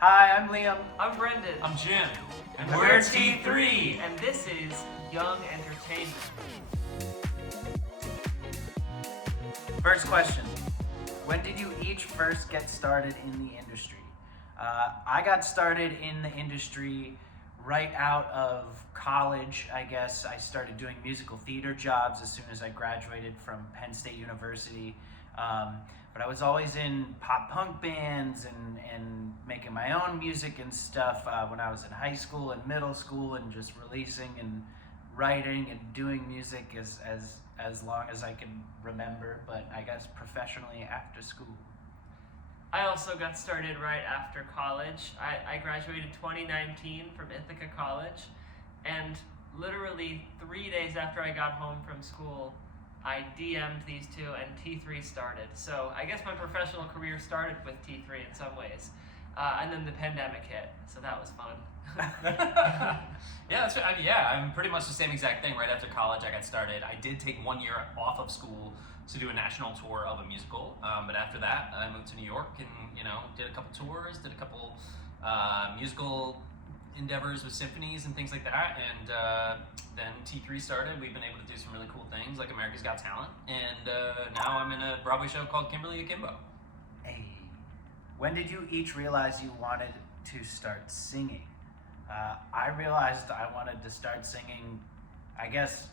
Hi, I'm Liam. I'm Brendan. I'm Jim. And we're T3. And this is Young Entertainment. First question. When did you each first get started in the industry? I got started in the industry right out of college, I guess. I started doing musical theater jobs as soon as I graduated from Penn State University. But I was always in pop punk bands and making my own music and stuff when I was in high school and middle school, and just releasing and writing and doing music as long as I can remember, but I guess professionally after school. I also got started right after college. I graduated 2019 from Ithaca College, and literally 3 days after I got home from school, I DM'd these two and T3 started. So I guess my professional career started with T3 in some ways. And then the pandemic hit, so that was fun. Yeah, that's right. I'm pretty much the same exact thing. Right after college, I got started. I did take 1 year off of school to do a national tour of a musical, but after that, I moved to New York and did a couple tours, did a couple musical endeavors with symphonies and things like that, and then T3 started. We've been able to do some really cool things like America's Got Talent, and now I'm in a Broadway show called Kimberly Akimbo. Hey, when did you each realize you wanted to start singing? I realized I wanted to start singing, I guess,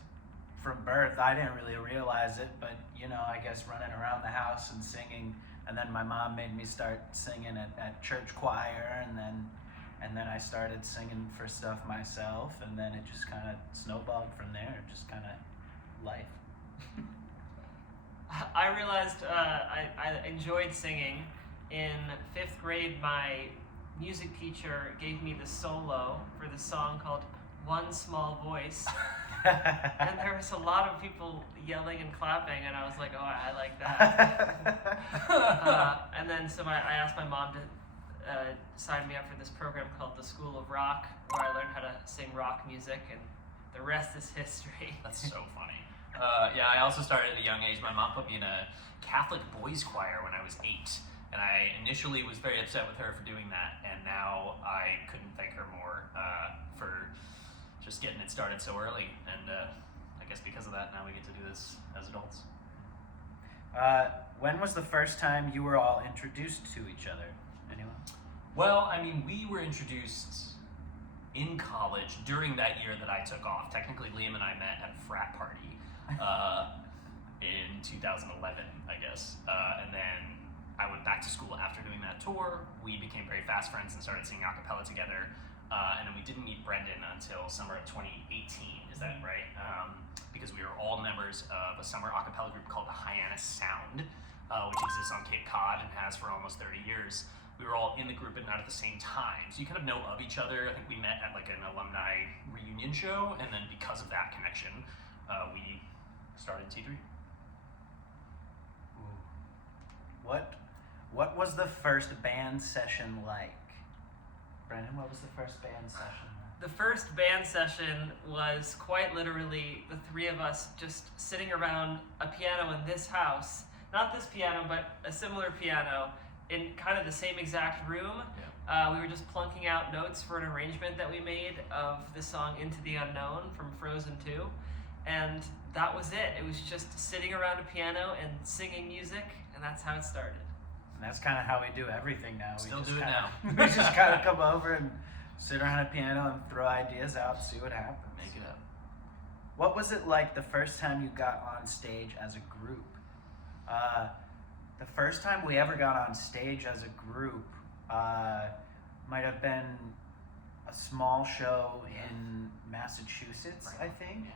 from birth. I didn't really realize it, but I guess running around the house and singing, and then my mom made me start singing at church choir, and then I started singing for stuff myself, and then it just kind of snowballed from there, just kind of life. I realized I enjoyed singing. In 5th grade, my music teacher gave me the solo for the song called One Small Voice. And there was a lot of people yelling and clapping, and I was like, oh, I like that. And then I asked my mom to sign me up for this program called the School of Rock, where I learned how to sing rock music, and the rest is history. That's so funny. I also started at a young age. My mom put me in a Catholic boys choir when I was 8. And I initially was very upset with her for doing that, and now I couldn't thank her more for just getting it started so early. And I guess because of that, now we get to do this as adults. When was the first time you were all introduced to each other? Anyone? Well, we were introduced in college during that year that I took off. Technically, Liam and I met at a frat party in 2011, I guess. And then I went back to school after doing that tour. We became very fast friends and started singing a cappella together. And then we didn't meet Brendan until summer of 2018, is that right? Because we were all members of a summer a cappella group called the Hyannis Sound, which exists on Cape Cod and has for almost 30 years. We were all in the group but not at the same time. So you kind of know of each other. I think we met at like an alumni reunion show, and then because of that connection, we started T3. What was the first band session like? Brendan, what was the first band session like? The first band session was quite literally the three of us just sitting around a piano in this house. Not this piano, but a similar piano in kind of the same exact room. Yeah. We were just plunking out notes for an arrangement that we made of the song Into the Unknown from Frozen 2. And that was it. It was just sitting around a piano and singing music, and that's how it started. And that's kind of how we do everything now. Still do it now. We just kind of come over and sit around a piano and throw ideas out, see what happens. Make it up. What was it like the first time you got on stage as a group? The first time we ever got on stage as a group might have been a small show in Massachusetts, I think.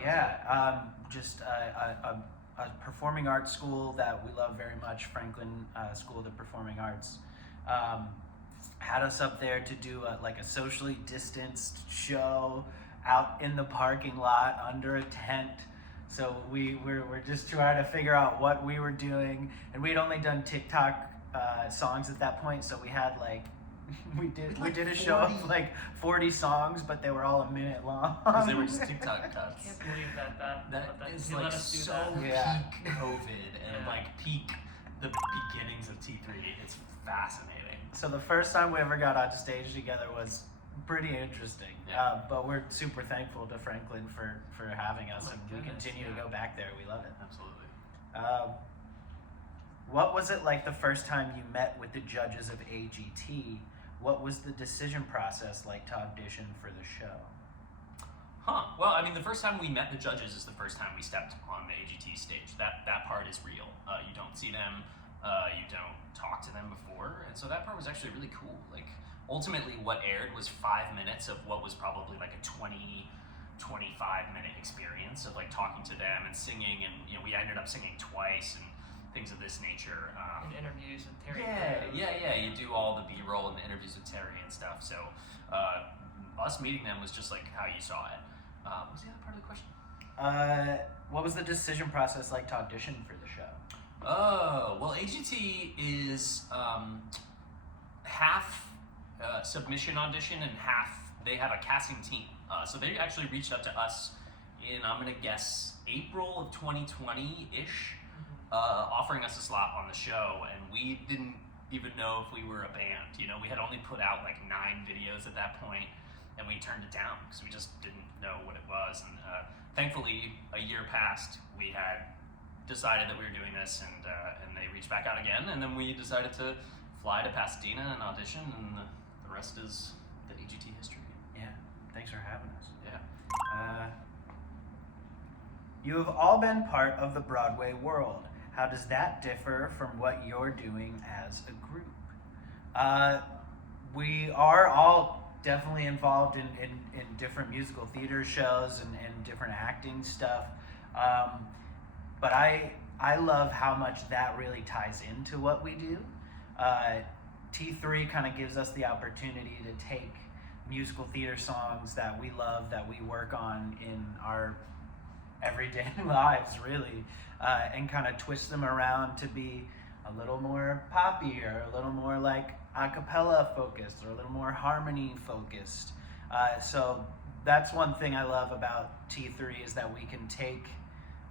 Yeah, just a performing arts school that we love very much, Franklin School of the Performing Arts, had us up there to do a socially distanced show out in the parking lot under a tent. So we're just trying to figure out what we were doing, and we'd only done TikTok songs at that point, so we had we did a show of 40 songs, but they were all a minute long. Because they were just TikTok cuts. I can't believe that is you let us do so that. peak COVID and Yeah. peak the beginnings of T3. It's fascinating. So the first time we ever got on stage together was pretty interesting. Yeah. But we're super thankful to Franklin for having us, Oh my and we goodness, continue to yeah. go back there. We love it. Absolutely. What was it like the first time you met with the judges of AGT? What was the decision process like to audition for the show? Huh. Well, I mean, the first time we met the judges is the first time we stepped on the AGT stage. That part is real. You don't see them. You don't talk to them before, and so that part was actually really cool. Like, ultimately, what aired was 5 minutes of what was probably like a 25-minute experience of like talking to them and singing, and we ended up singing twice and things of this nature. In interviews with Terry Yeah, Crews. yeah. You do all the B-roll and the interviews with Terry and stuff. So us meeting them was just like how you saw it. What was the other part of the question? What was the decision process like to audition for the show? Oh, well, AGT is half submission audition and half they have a casting team. So they actually reached out to us in, I'm going to guess, April of 2020-ish. Offering us a slot on the show, and we didn't even know if we were a band. We had only put out like 9 videos at that point, and we turned it down because we just didn't know what it was. And thankfully, a year passed, we had decided that we were doing this, and they reached back out again, and then we decided to fly to Pasadena and audition, and the rest is the AGT history. Yeah, thanks for having us. Yeah. You have all been part of the Broadway world. How does that differ from what you're doing as a group? We are all definitely involved in different musical theater shows and different acting stuff. But I love how much that really ties into what we do. T3 kind of gives us the opportunity to take musical theater songs that we love, that we work on in our everyday lives, really, and kind of twist them around to be a little more poppy, or a little more like a cappella focused, or a little more harmony focused. So that's one thing I love about T3, is that we can take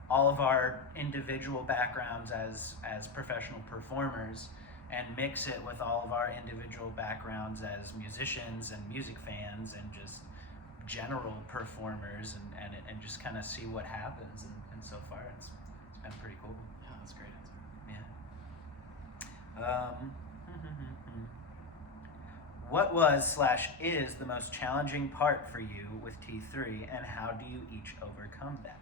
all of our individual backgrounds as professional performers and mix it with all of our individual backgrounds as musicians and music fans and just general performers, and just kind of see what happens, and so far it's been pretty cool. Yeah, that's a great answer. Yeah. What was / is the most challenging part for you with T3, and how do you each overcome that?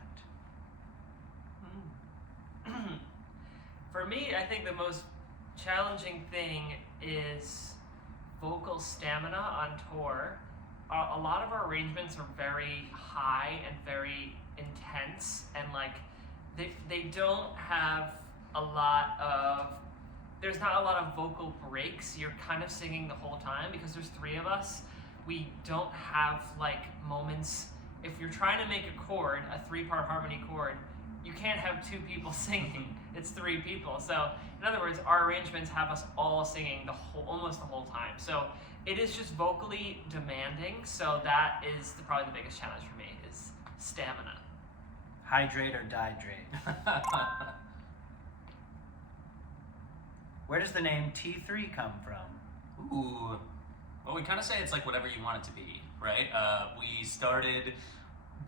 For me, I think the most challenging thing is vocal stamina on tour. A lot of our arrangements are very high and very intense, and like they don't have there's not a lot of vocal breaks. You're kind of singing the whole time because there's 3 of us. We don't have like moments. If you're trying to make a chord, a 3-part harmony chord, you can't have 2 people singing. It's 3 people. So in other words, our arrangements have us all singing almost the whole time. So it is just vocally demanding. So that is probably the biggest challenge for me, is stamina. Hydrate or dihydrate? Where does the name T3 come from? Ooh. Well, we kind of say it's like whatever you want it to be, right? We started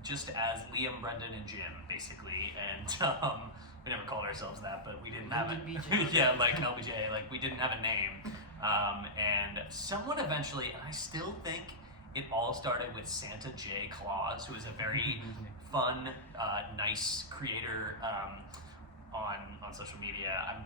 just as Liam, Brendan, and Jim, basically, and we never called ourselves that, but we didn't have it. LBJ. Yeah, like LBJ, like we didn't have a name. And someone eventually, and I still think it all started with Santa J. Claus, who is a very fun, nice creator on social media.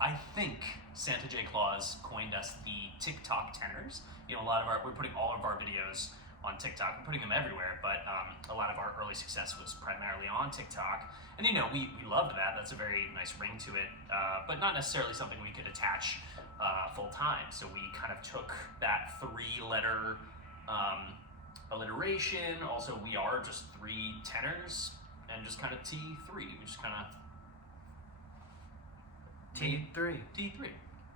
I think Santa J. Claus coined us the TikTok tenors. We're putting all of our videos on TikTok. We're putting them everywhere, but a lot of our early success was primarily on TikTok. And we loved that. That's a very nice ring to it, but not necessarily something we could attach full time. So we kind of took that 3-letter alliteration. Also, we are just 3 tenors, and just kind of T3. We just kind of T3. T3.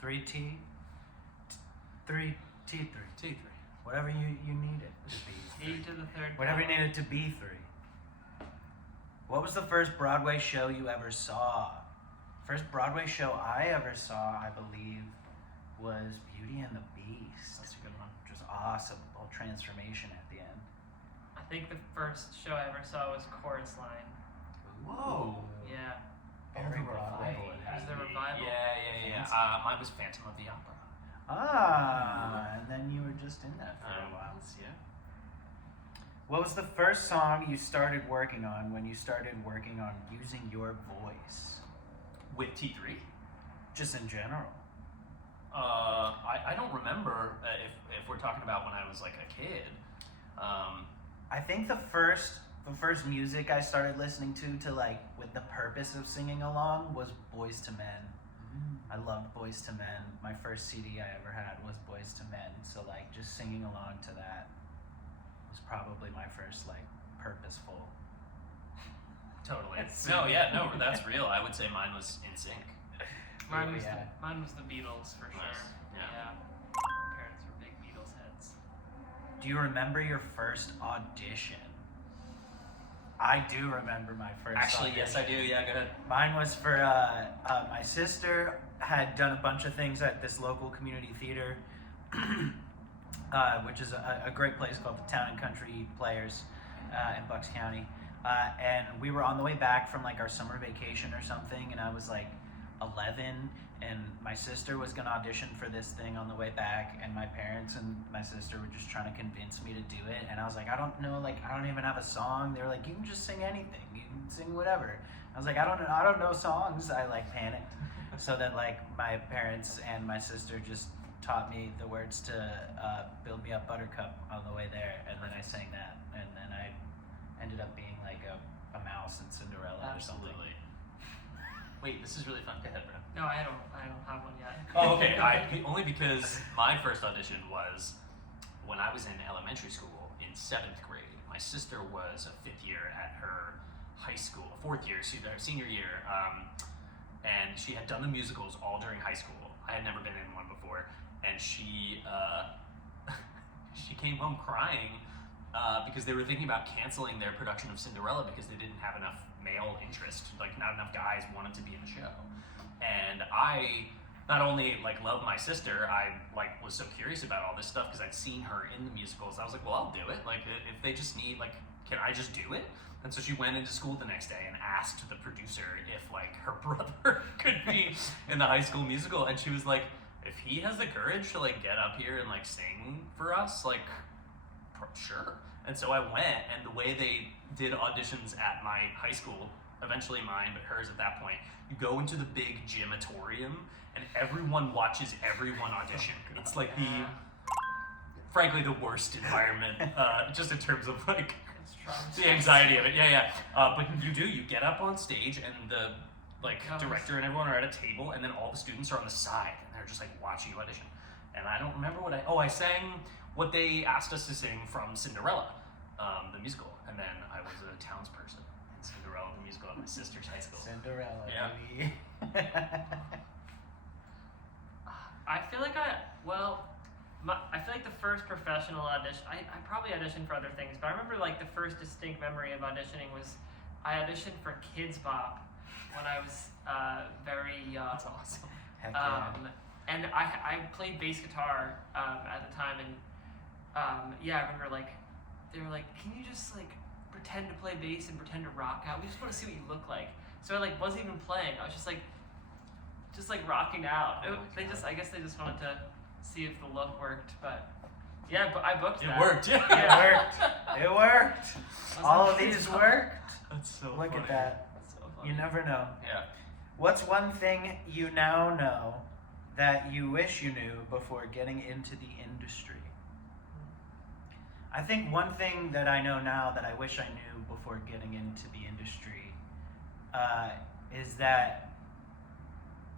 3T. 3 T3. T3. Whatever you need it to be. E to the 3rd. Whatever you need it to be 3. What was the first Broadway show you ever saw? First Broadway show I ever saw, I believe, was Beauty and the Beast. That's a good one. Which was awesome. The whole transformation at the end. I think the first show I ever saw was Chorus Line. Whoa. Yeah. Very the Broadway. revival it had It was the to be. revival. Yeah. Fancy. Mine was Phantom of the Opera. And then you were just in that for a while. Yeah. What was the first song you started working on when you started working on using your voice? With T3? Just in general. I don't remember if we're talking about when I was like a kid. I think the first music I started listening to like with the purpose of singing along was Boys to Men. I loved Boys to Men. My first CD I ever had was Boys to Men. So like just singing along to that was probably my first like purposeful. Totally. That's No, sweet. yeah, no, that's real. I would say mine was In Sync. Mine was Yeah. mine was the Beatles for sure. Nice. Yeah. My parents were big Beatles heads. Do you remember your first audition? I do remember my first Actually, audition. yes, I do. Yeah, go ahead. Mine was for my sister had done a bunch of things at this local community theater, which is a great place called the Town and Country Players in Bucks County. And we were on the way back from like our summer vacation or something, and I was like 11, and my sister was gonna audition for this thing on the way back, and my parents and my sister were just trying to convince me to do it, and I was like, I don't know, like I don't even have a song. They were like, you can just sing anything, you can sing whatever. I was like, I don't know songs. I like panicked. So then like my parents and my sister just taught me the words to Build Me Up Buttercup on the way there, and then I sang that, and then I ended up being like a mouse in Cinderella or something. Absolutely. Wait, this is really fun. Go ahead, bro. No, I don't have one yet. Oh, okay. Only because my first audition was when I was in elementary school in 7th grade. My sister was a 5th year at her high school, 4th year, senior year, and she had done the musicals all during high school. I had never been in one before, and she she came home crying because they were thinking about canceling their production of Cinderella because they didn't have enough male interest, like not enough guys wanted to be in the show. And I not only like loved my sister, I like was so curious about all this stuff because I'd seen her in the musicals. I was like, well, I'll do it. Like if they just need, like, can I just do it? And so she went into school the next day and asked the producer if like her brother could be in the High School Musical, and she was like, if he has the courage to like get up here and like sing for us, like sure. And so I went, and the way they did auditions at my high school, eventually mine, but hers at that point, you go into the big gymatorium, and everyone watches everyone audition. It's like frankly, the worst environment, just in terms of like It's traumatizing. the anxiety of it. Yeah. But you get up on stage, and the like director and everyone are at a table, and then all the students are on the side, and they're just like watching you audition. And I don't remember what I sang what they asked us to sing from Cinderella, the musical, and then I was a townsperson in Cinderella, the musical, at my sister's high school. Cinderella, Yeah. baby. I feel like I feel like the first professional audition, I probably auditioned for other things, but I remember like the first distinct memory of auditioning was I auditioned for Kids Bop when I was very young. That's awesome. Heck yeah. And I played bass guitar at the time, and yeah, I remember like they were like, can you just like pretend to play bass and pretend to rock out? We just want to see what you look like. So I like wasn't even playing. I was just like rocking out. I guess they just wanted to see if the look worked, but yeah, but I booked It that. worked. Yeah. It worked. All of these worked. That's so Look funny. at that. That's so funny. You never know. Yeah. What's one thing you now know that you wish you knew before getting into the industry? I think one thing that I know now that I wish I knew before getting into the industry is that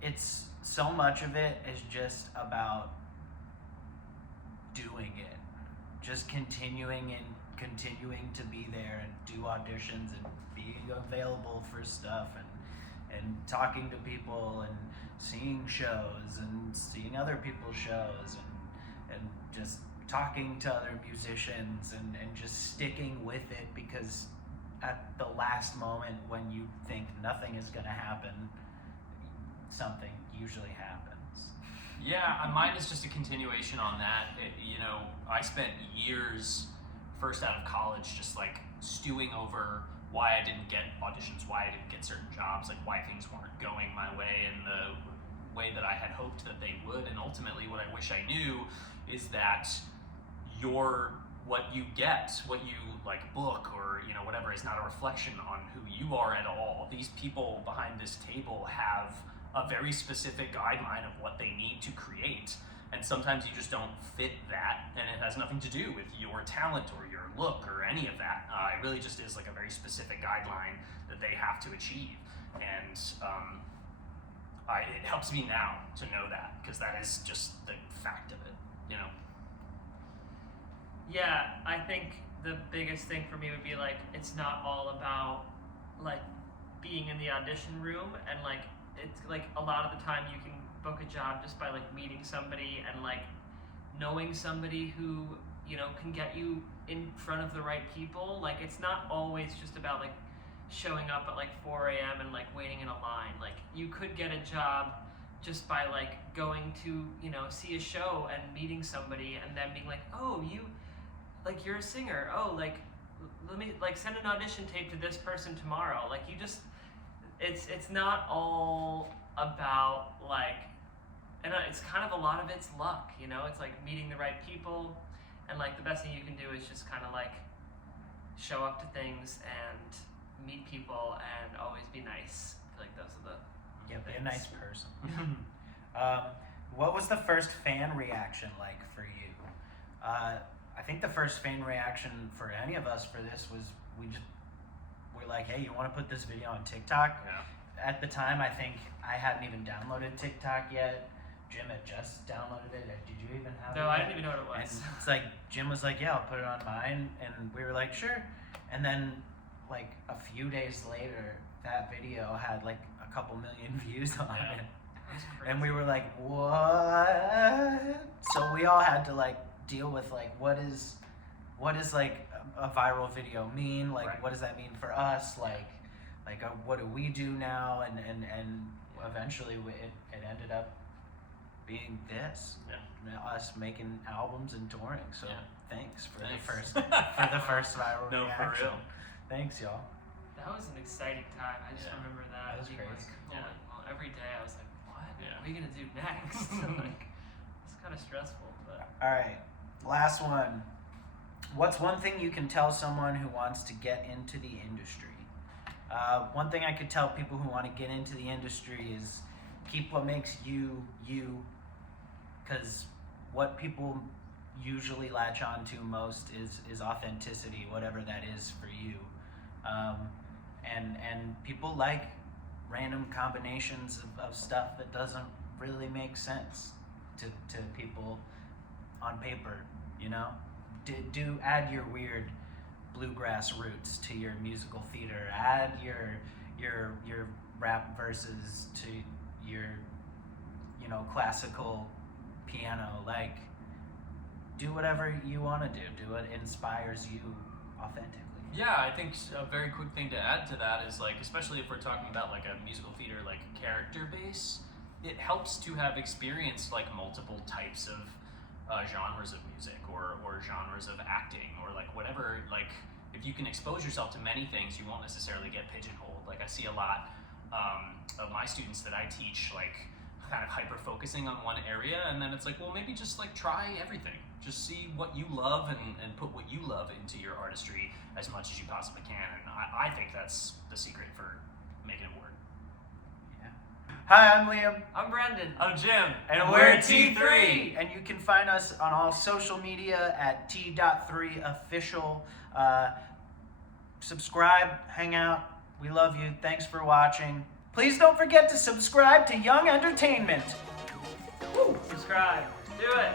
it's so much of it is just about doing it, just continuing to be there and do auditions and being available for stuff and talking to people and seeing shows and seeing other people's shows and just talking to other musicians and just sticking with it, because at the last moment when you think nothing is going to happen, something usually happens. Yeah, mine is just a continuation on that. I spent years first out of college just like stewing over why I didn't get auditions, why I didn't get certain jobs, like why things weren't going my way in the way that I had hoped that they would. And ultimately what I wish I knew is that what you get, what you like book or whatever is not a reflection on who you are at all. These people behind this table have a very specific guideline of what they need to create, and sometimes you just don't fit that, and it has nothing to do with your talent or your look or any of that. It really just is like a very specific guideline that they have to achieve, and it helps me now to know that, because that is just the fact of it. Yeah, I think the biggest thing for me would be like, it's not all about like being in the audition room, and like it's like a lot of the time you can book a job just by like meeting somebody and like knowing somebody who can get you in front of the right people. Like it's not always just about like showing up at like 4 a.m. and like waiting in a line. Like you could get a job just by like going to see a show and meeting somebody and then being like, oh, you're a singer, oh, like let me like send an audition tape to this person tomorrow. Like you just it's not all about like, and it's kind of a lot of it's luck, it's like meeting the right people, and like the best thing you can do is just kind of like show up to things and meet people and always be nice. I feel like those are the Be a things. nice person. What was the first fan reaction like for you? I think the first fan reaction for any of us for this was we're like, hey, you want to put this video on TikTok? Yeah. At the time, I think I hadn't even downloaded TikTok yet. Jim had just downloaded it. Did you even have it? No, I yet? didn't even know what it was. And it's like Jim was like, yeah, I'll put it on mine, and we were like, sure. And then like a few days later, that video had like a couple million views on Yeah. it. That's And we crazy. were like, what? So we all had to like deal with like what is like a viral video mean? Like Right. what does that mean for us? Like what do we do now? And eventually it ended up being this. Yeah. Us making albums and touring. So Yeah. thanks for Thanks. the first viral No, for reaction. real. Thanks, y'all. That was an exciting time. I just Yeah. remember that. That was being crazy. Like, Yeah. well, every day I was like, what Yeah. are we gonna do next? Like, it's kind of stressful, but All right, last one. What's one thing you can tell someone who wants to get into the industry? One thing I could tell people who want to get into the industry is keep what makes you you, because what people usually latch on to most is authenticity, whatever that is for you. And people like random combinations of stuff that doesn't really make sense to people on paper, do add your weird bluegrass roots to your musical theater, add your rap verses to your classical piano. Like, do whatever you want to do what inspires you authentically. Yeah, I think a very quick thing to add to that is like, especially if we're talking about like a musical theater like character base, it helps to have experienced like multiple types of genres of music or genres of acting or like whatever. Like if you can expose yourself to many things, you won't necessarily get pigeonholed. Like I see a lot of my students that I teach like kind of hyper focusing on one area, and then it's like, well, maybe just like try everything. Just see what you love and put what you love into your artistry as much as you possibly can. And I think that's the secret for making it work. Hi, I'm Liam. I'm Brendan. I'm Jim. And we're T3. And you can find us on all social media at T.3official. Subscribe, hang out. We love you. Thanks for watching. Please don't forget to subscribe to Young Entertainment. Subscribe. Do it.